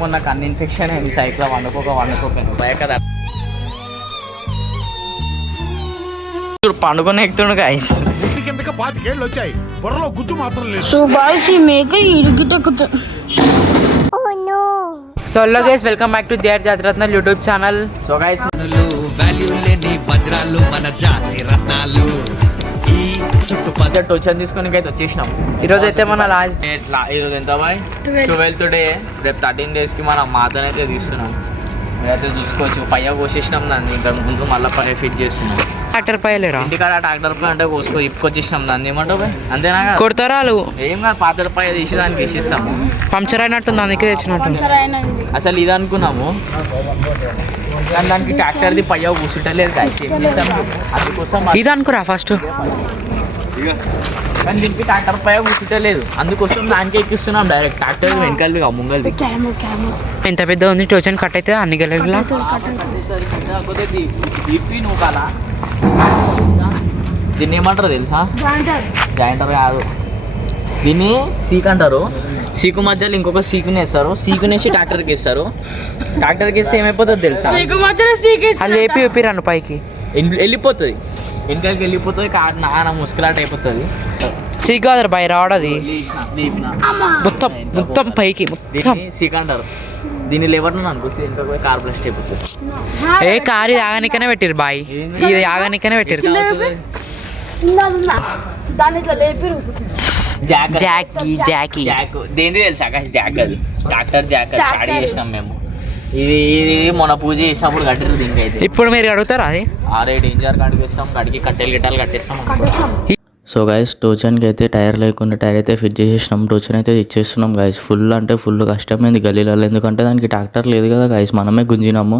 మొన్న కన్ను ఇన్ఫెక్షన్ అయింది సైకిల్ వండుకోక భయ కదా పండుకొని ఎక్కుతుండు guys. So hello guys, welcome back to JR Jathiratnalu YouTube channel. So guys టోచన్ తీసుకొని అయితే వచ్చేసినాం. ఈరోజు అయితే మన లాస్ట్ ఈరోజు ఎంత బాయ్ 12th డే. రేపు 13 days కి మనం మాతనైతే తీస్తున్నాం. మీరైతే చూసుకోవచ్చు. పయ్య కోసేసినాం దాన్ని, ఇంకా ముందు మళ్ళీ పని ఫిట్ చేస్తున్నాం. ట్రాక్టర్ పై లేరా ఇంటికాడ ట్రాక్టర్ పై అంటే ఇప్పుకొచ్చేసినాం దాన్ని. ఏమంటావు అంతేనా? కొడతారా ఏం కాదు, పాత పై తీసి దానికి వేసేస్తాము. పంక్చర్ అయినట్టుంది అందుకే తెచ్చినట్టు. అసలు ఇది అనుకున్నాము కానీ దానికి ట్రాక్టర్ది పయ్య కూర్చుంటలేదు. ఏం చేస్తాం అందుకోసం ఇది అనుకురా ఫస్ట్, కానీ దీనికి ట్రాక్టర్ పై కూర్చుంటలేదు. అందుకోసం దానికి ఎక్కిస్తున్నాం డైరెక్ట్. ట్రాక్టర్ వెనకాలది ముంగల్ది. ఎంత పెద్ద ఉంది టోచన్ కట్ అయితే అన్ని గెలగలా. నువ్వు కాలా దీన్ని ఏమంటారు తెలుసా? జాయింటర్ కాదు, దీన్ని సీక్ అంటారు. సీకు మధ్యలో ఇంకొక సీకుని వేస్తారు. సీకునేసి ట్రాక్టర్కి వేస్తారు. ట్రాక్టర్కి వేస్తే ఏమైపోతుంది తెలుసా? అది లేపి ఊపిరాను పైకి వెళ్ళిపోతుంది, వెనకాలకి వెళ్ళిపోతుంది. నాన్న ముస్కులాట్ అయిపోతుంది. సీక్ కాదు బయట రావడది మొత్తం మొత్తం పైకి మొత్తం సీక్ అంటారు. దీన్ని లేవట్లేదు అనుకో ఇంకా కార్ బ్లాస్ట్ అయిపోతుంది. ఏ కారు ఇది ఆగానికనే పెట్టిరు బాయ్, ఇది ఆగానికనే పెట్టిరు. దేని తెలుసా జాక్, అది ట్రాక్టర్ జాక్ స్టార్ట్ చేసినాం మేము. ఇది మొన్న పూజ చేసినప్పుడు కట్టారు దీనికి. అయితే ఇప్పుడు మీరు అడుగుతారా? అది డేంజర్ కడిగిస్తాం, కడిగి కట్టెలు గిట్టాలు కట్టేస్తాం. సో గైస్ టోచన్కి అయితే టైర్ లేకుండా టైర్ అయితే ఫిట్ చేసేసినాం. టోచన్ అయితే ఇచ్చేస్తున్నాం గైస్. ఫుల్ అంటే ఫుల్ కష్టమైంది గల్లీలలో, ఎందుకంటే దానికి ట్రాక్టర్ లేదు కదా గైస్. మనమే గుంజినాము.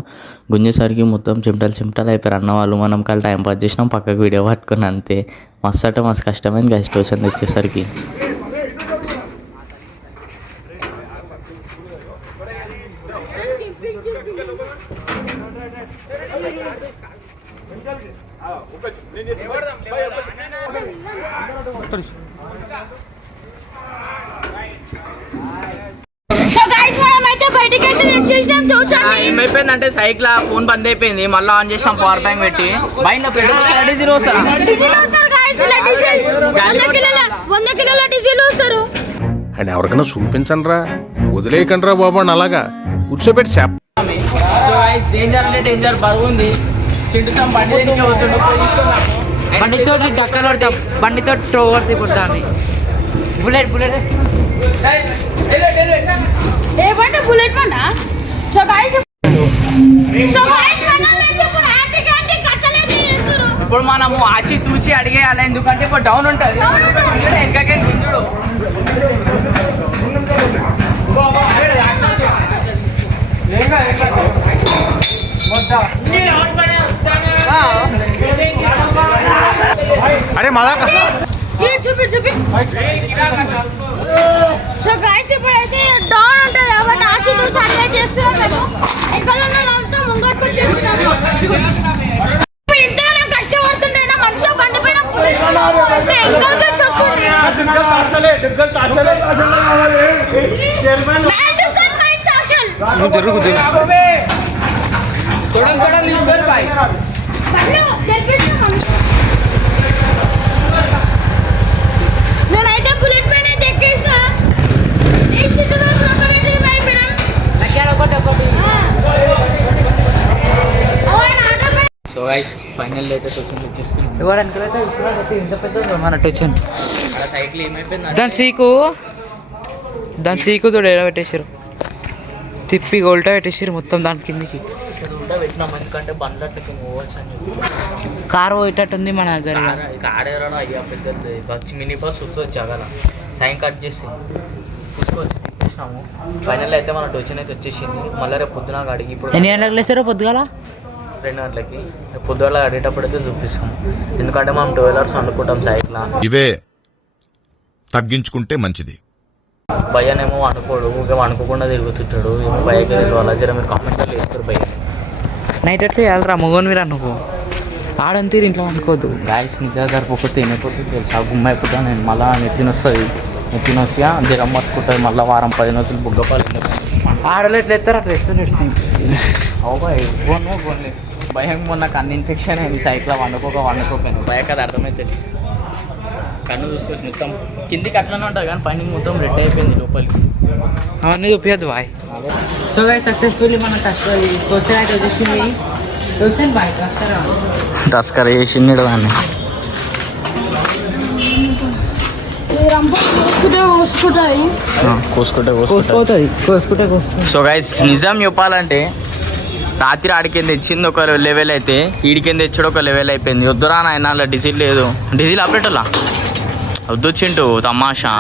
గుంజేసరికి మొత్తం చెమటలు అయిపోయారు అన్న వాళ్ళు. మనం కాళ్ళు టైం పాస్ చేసినాం, పక్కకు వీడియో పట్టుకుని అంతే. మస్తు అంటే మస్తు కష్టమైంది గైస్ టోచన్ తెచ్చేసరికి. ఏమైపోయిందంటే సైకిల్ ఫోన్ బంద్ అయిపోయింది. మళ్ళీ ఆన్ చేసాం పవర్ బ్యాంక్ పెట్టి. బయట డీజిల్ వస్తారు. అండ్ ఎవరికైనా చూపించండి రా, వదిలేయకండి రా బాబు అని అలాగా కూర్చోబెట్టి చెప్ప. సో గైస్ డేంజర్ అంటే డేంజర్ బాగుంది. చింటుసాం బండి బండితో డక్కలు పడతాం, బండితో ట్రో పడితే పుడతాను. బుల్లెట్ బుల్లెట్ బుల్లెట్ బండా. సో గైస్ ఇప్పుడు మనము ఆచి తూచి అడిగేయాలి, ఎందుకంటే ఇప్పుడు డౌన్ ఉంటుంది. వెనకకే గుంజుడు అరే మాదా చూపి సో గైస్ ఇప్పుడైతే డౌన్ ఉంటుంది కాబట్టి ఆచి తూచి అడిగే చేస్తున్నాం మేము. ఇంకా ముంగట్టు వచ్చేస్తున్నాం. నేనైతే బుల్లెట్ పైన ఎక్కేసిన. సో గైస్ ఫైనల్ అయితే టోచన్ తెచ్చేసుకున్నాం. ఎవరు అనుకోలేదు ఇంత పెద్ద మన టోచన్. సైకిల్ ఏమైపోయింది దాని సీకు చూడ ఎలా పెట్టేసారు, తిప్పి గోల్టా పెట్టేసారు మొత్తం దాని కిందికి. పెట్టినాం ఎందుకంటే బండ్లకి పోవచ్చు అని చెప్పి. కార్ పోయేటట్టుంది మన దగ్గర. కార్ ఎవరో అయ్యా పెద్దది వచ్చి మినీ బస్ చూసుకోవచ్చు. జగల సైన్ కట్ చేసి చూసుకోవచ్చు. తిప్పేసినాము. ఫైనల్ అయితే మన టోచన్ అయితే వచ్చేసింది. మళ్ళీ రేపు పొద్దున అడిగి ఇప్పుడు ఎన్ని గంటలకు లేసారో పొద్దుగాల 2 గంటలకి. పొద్దుగాల అడిగేటప్పుడు అయితే చూపిస్తాం, ఎందుకంటే మనం 12 hours అనుకుంటాం సైకిల్. ఇవే తగ్గించుకుంటే మంచిది. భయ్యనేమో అనుకోడు, ఊరికే అనుకోకుండా తిరుగుతుంటాడు. ఏమో భయ్యకి తెలియాలి. జర మీరు కామెంట్లో వేస్తారు భయ్య. నైట్ అట్లా వెళ్ళరా మొగోని మీరు అనుకో, ఆడంతీరు ఇంట్లో అనుకోవద్దు. గాయస్ నిద్ర జరపకపోతే ఏమైపోతుంది తెలుసా? గుమ్మ అయిపోతా నేను, మళ్ళీ నెత్తిన వస్తుంది. తినొస్తా జ్వరం పట్టుకుంటుంది మళ్ళీ వారం 10 రోజులు బుగ్గపాలు ఆడలో ఎట్లా ఎత్తారు అట్లా ఎత్తారు అవుబాయ్ పోన్లే భయం మొన్న కన్ను ఇన్ఫెక్షన్ అయింది సైకిల్ వండుకోకపోయాను భయ కదా అర్థమవుతుంది కన్ను చూసుకోవచ్చు మొత్తం కిందికి అట్లనే ఉంటుంది కానీ పైన మొత్తం రెడ్ అయిపోయింది లోపలికి అవన్నీ చూపించద్దు బాయ్. సో గైస్ సక్సెస్ఫుల్లీ మన క్వశ్చన్ అయితే వచ్చేసింది. క్వశ్చన్ బాయ్ తస్కర చేసిండు దాన్ని కోసుకుంటే. సో గైస్ నిజం చెప్పాలంటే రాత్రి ఆడికింద తెచ్చింది ఒక లెవెల్ అయితే ఈడికింద తెచ్చుడు ఒక లెవెల్ అయిపోయింది. వద్దురా నాయన అలా డీజిల్ లేదు డీజిల్ ఆపరేటర్లా వద్దు వచ్చింటు తమాషా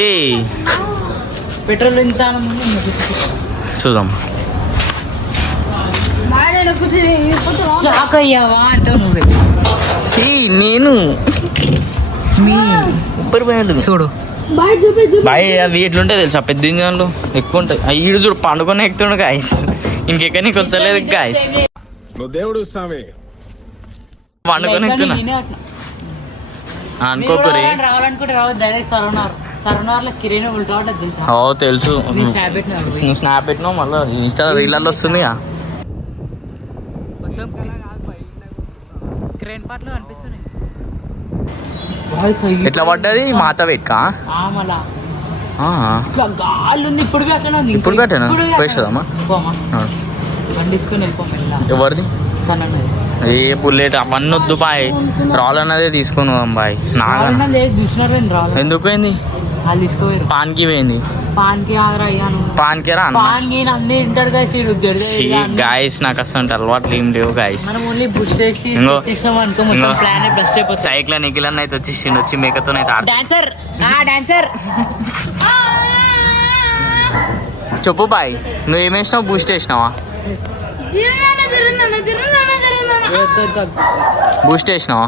ఏ పెట్రోల్ ఎంత చూద్దాం. షాక్ అయ్యావా అంటావు నువ్వే. నేను చూడు బాయ్ అవి ఎట్లుంటాయి తెలుసా పెద్ద ఇంజన్లు ఎక్కువ ఉంటాయి. ఈడు చూడు పండుకొని ఎక్కుతుండు గాయస్ ఇంకెక్కడికి వచ్చలేదు గాయస్ దేవుడు స్వామి పండుకొని ఎక్కుతున్నా అనుకోకరి రావాలనుకుంటే రావద్దు డైరెక్ట్ సరవనార్లో కిరీని ఉల్టా ఉంటుంది తెలుసా? ఓ తెలుసు స్నాప్ నువ్వు స్నాప్ పెట్టినావు మళ్ళీ ఇన్స్టా రీళ్ళల్లో వస్తుంది మొత్తం క్రేన్ పాటలు కనిపిస్తున్నాయి. ఎట్లా పడ్డది మాత వెక్క మళ్ళా ఇట్లా గాలి ఉంది ఇప్పుడు అట్లనే ఉంది. ఇప్పుడు కట్టేనా వేస్తుందమ్మా బండి తీసుకొని వెళ్ళిపోమా. ఎవరిది సన్న ఏ బుల్లెట్ అవన్నీ వద్దు బాయ్ రాల్ అన్నదే తీసుకొని పోదాం బాయ్ నాగా చూసినారు రావాలి ఎందుకు పోయింది వాళ్ళు తీసుకోపోయారు పాన్కి పోయింది పాన్కి అయ్యాను పాన్కి రా పాన్కి అన్ని ఇంటాడు గాయస్ నాకు అసలు అలవాట్లు ఏం లేవు గాయస్. మనం ఓన్లీ బుష్ చేసి అనుకో మొత్తం ప్లాన్ బెస్ట్ అయిపోతుంది. సైకిల్ నిఖిల్ అన్న అయితే వచ్చేసిండు వచ్చి మేకతో అయితే డాన్సర్ డాన్సర్ చెప్పు బాయ్ నువ్వు ఏం వేసినావు బూస్ట్ వేసినావా బూస్ట్ వేసినావా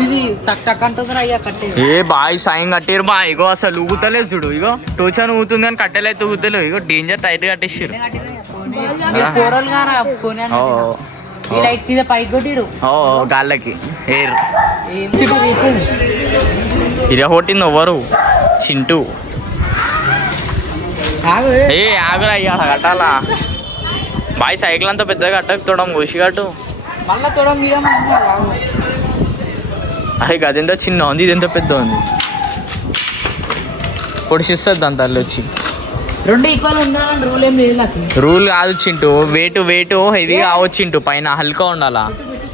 ఇది టక్ అంటుందిరా అయ్యా కట్టే ఏ బాయ్ సాయం కట్టారు బా ఇగో అసలు ఊగుతలేదు చూడు ఇగో టోచాను ఊగుతుంది కానీ కట్టెలైతే ఊగుతలేవు ఇగో డేంజర్ టైట్ కట్టేసారు ఈ లైట్ సీదా పైకి కొట్టిరు గాళ్ళకి ఎయిర్ ఇర కొట్టింది ఎవరు చింటూ ఏ ఆగురా అయ్యాడ కట్టాలా బాయ్ సైకిల్ అంతా పెద్దగా కట్టకు తోడం కోసి కట్టు మళ్ళా తోడం మీద అరే గదెంత చిన్న ఉంది ఇది ఎంత పెద్ద ఉంది పొడిచిస్తుంది దాని తల్లి వచ్చి రెండు ఈక్వల్ ఉండాలని రూల్ ఏం లేదు నాకు. రూల్ కాదు చింటూ వెయిట్ హెవీ కావచ్చింటూ పైన హల్కా ఉండాలా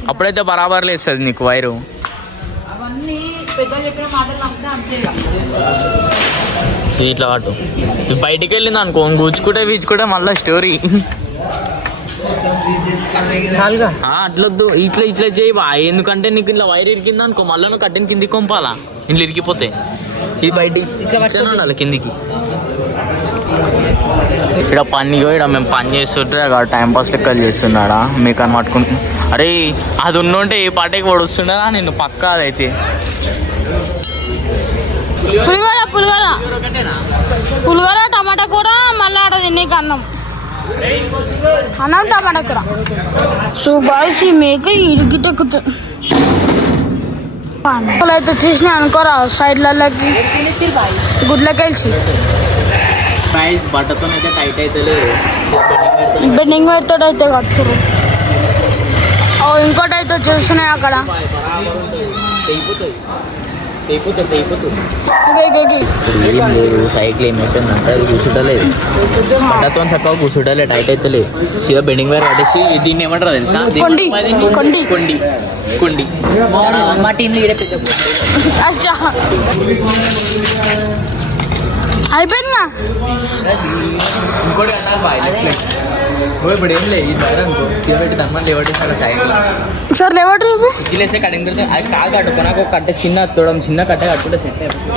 అప్పుడైతే బరాబర్ లేస్తుంది నీకు వైరు. అవన్నీ పెద్దలు చెప్పిన మాటలు నమ్మితే అంతే. ఇట్లా వాటు బయటికి వెళ్ళింది అనుకో వీచుకుంటే మళ్ళీ స్టోరీ చాలుగా అట్లొద్దు ఇట్లా చేయి బా ఎందుకంటే నీకు ఇలా వైర్ ఇరికింది అనుకో మళ్ళీ నువ్వు కట్టెని కిందికి కొంపాలా ఇంట్లో ఇరికిపోతే ఇది బయటికి ఇట్లా ఉండాలి కిందికి. ఇక్కడ ఇక్కడ మేము పని చేస్తుంటే టైం పాస్ లెక్కలు చేస్తున్నాడా మీకు అని పట్టుకుంటున్నా. అరే అది ఉండుంటే ఏ పాటకి పడుస్తుండదా నేను పక్క అదైతే పులిగోర టమాటా కూర మళ్ళీ ఆడ తినేకి అన్నం టమాటా కూర. సో బాయ్స్ ఈ మేక ఇడిగిటెక్కుతుంది అయితే తీసిన అనుకోరా సైడ్లకి గుడ్లకి వెళ్ళి బట్టతో అయితే టైట్ అయితే లేదు బెండింగ్ వైర్ తోటి అయితే కట్టురు. ఇంకోటి అయితే చేస్తున్నాయి అక్కడ ఏం లేదు సైకిల్ ఏమైతుందంటే అది కూర్చుంటలేదు బట్టతో చక్కగా కూర్చుంటలేదు టైట్ అయితే లేదు శివ బెండింగ్ వైర్ కట్టేసి దీన్ని ఏమంటారు తెలుసా కొండి మా టీం అయిపోయిందా ఇంకోటి ఇప్పుడు ఏం లేదు ఇది అనుకో శివ పెట్టి తమ్మని లేవట్టేసాడు సైకిల్ సార్ లేవట్రు ఇచ్చిలేసే కటింగ్ పెడితే అది కాదు కట్టుకో నాకు ఒక కట్ట చిన్న కట్ట కట్టుకుంటే సెట్ అయిపోతుంది.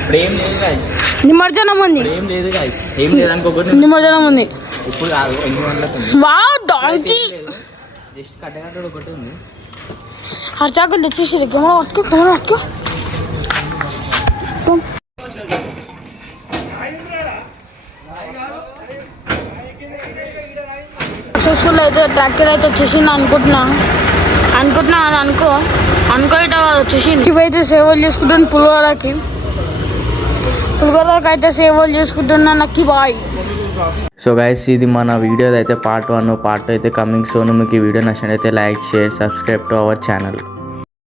ఇప్పుడు ఏం లేదు గాయస్ నిమజ్జనం ఉంది ఏం లేదు గాయస్ ఏం లేదు అనుకోకూడదు నిమజ్జనం ఉంది ఇప్పుడు కాదు 8 గంటలకు వావ్ డాంకీ జస్ట్ కట్ట ఒకటి ఉంది. అర్చాకులు తెచ్చేసి కెమెరా పట్టుకో సక్సెస్ఫుల్ అయితే ట్రాక్టర్ అయితే వచ్చేసింది అనుకుంటున్నా అనుకో ఇట వచ్చేసి ఇవైతే సేవలు చేసుకుంటాను పులిహోరకి అయితే సేవలు చేసుకుంటున్నా నక్కి బాయ్. సో గైస్ ఇది మన వీడియో అయితే పార్ట్ 1. పార్ట్ 2 అయితే కమింగ్ సోన్. మీకు ఈ వీడియో నచ్చినట్లయితే like share subscribe to our channel.